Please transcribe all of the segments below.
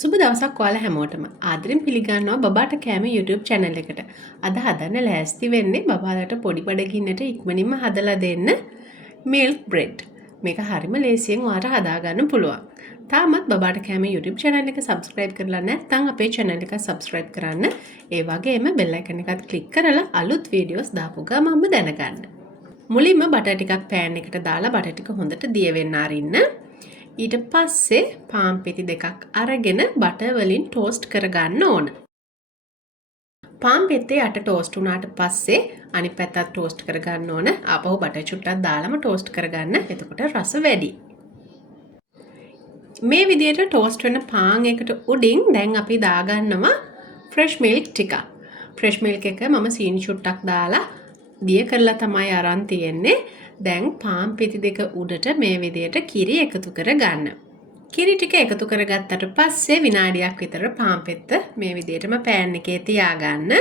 සුබ දවසක් ඔයාලා හැමෝටම ආදරෙන් පිළිගන්නවා බබාට කෑම YouTube channel එකට. අද හදන්න ලෑස්ති වෙන්නේ බබාලට පොඩි බඩගින්නට ඉක්මනින්ම හදලා දෙන්න milk bread. මේක හරිම ලේසියෙන් ඔයාලට හදා ගන්න පුළුවන්. තාමත් බබාට කෑම YouTube channel එක subscribe කරලා නැත්නම් අපේ channel එක subscribe කරන්න. ඒ වගේම bell icon එකත් click කරලා අලුත් videos දාපු ගමන්ම දැනගන්න. මුලින්ම බටර් ටිකක් pan එකට දාලා බටර් ටික හොඳට දිය වෙන්න අරින්න. ඊට පස්සේ පාන් පෙති දෙකක් අරගෙන බටර් වලින් ටෝස්ට් කරගන්න ඕන. පාන් පෙත්තේ යට ටෝස්ට් වුණාට පස්සේ අනිත් පැත්තත් ටෝස්ට් කරගන්න ඕන. ආපහු බටර් චුට්ටක් දාලම ටෝස්ට් කරගන්න. එතකොට රස වැඩි. මේ විදිහට ටෝස්ට් වෙන පාන් එකට උඩින් දැන් අපි දාගන්නවා ෆ්‍රෙෂ් මිල්ක් ටික. ෆ්‍රෙෂ් මිල්ක් එක මම සීනි චුට්ටක් දාලා දිය කරලා තමයි අරන් තියෙන්නේ. දැන් පාන් පෙති දෙක උඩට මේ විදිහට කිරි එකතු කරගන්න. කිරි ටික එකතු කරගත්තට පස්සේ විනාඩියක් විතර පාන් පෙත්ත මේ විදිහටම පෑන් එකේ තියාගන්න.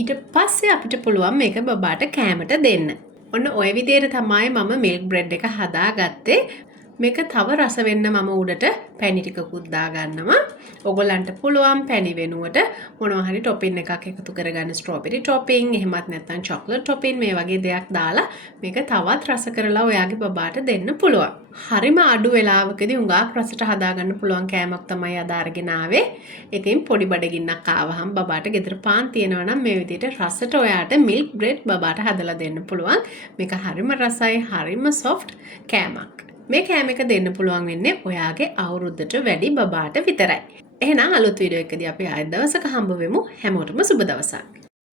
ඊට පස්සේ අපිට පුළුවන් මේක බබාට කෑමට දෙන්න. ඔන්න ඔය විදිහට තමයි මම මිල්ක් බ්‍රෙඩ් එක හදාගත්තේ. මේක තව රස වෙන්න මම උඩට පැණි ටිකකුත් දාගන්නවා. ඔයගොල්ලන්ට පුළුවන් පැණි වෙනුවට මොනවා හරි ටොපින් එකක් එකතු කරගන්න ස්ට්‍රොබෙරි ටොපින් එහෙමත් නැත්නම් චොක්ලට් ටොපින් මේ වගේ දෙයක් දාලා මේක තවත් රස කරලා ඔයාගේ බබාට දෙන්න පුළුවන්. හරිම අඩු වෙලාවකදී උඟාක් රසට හදාගන්න පුළුවන් කෑමක් තමයි අද අරගෙන ආවේ. ඉතින් පොඩි බඩගින්නක් ආවහම බබාට ගෙදර පාන් තියෙනවා නම් මේ විදිහට රසට ඔයාට මිල්ක් බ්‍රෙඩ් බබාට හදලා දෙන්න පුළුවන්. මේක හරිම රසයි හරිම සොෆ්ට් කෑමක්. මේ කෑම එක දෙන්න පුළුවන් වෙන්නේ ඔයාගේ අවුරුද්දට වැඩි බබාට විතරයි. එහෙනම් අලුත් වීඩියෝ එකදී අපි ආයෙත් දවසක හම්බ වෙමු. හැමෝටම සුබ දවසක්.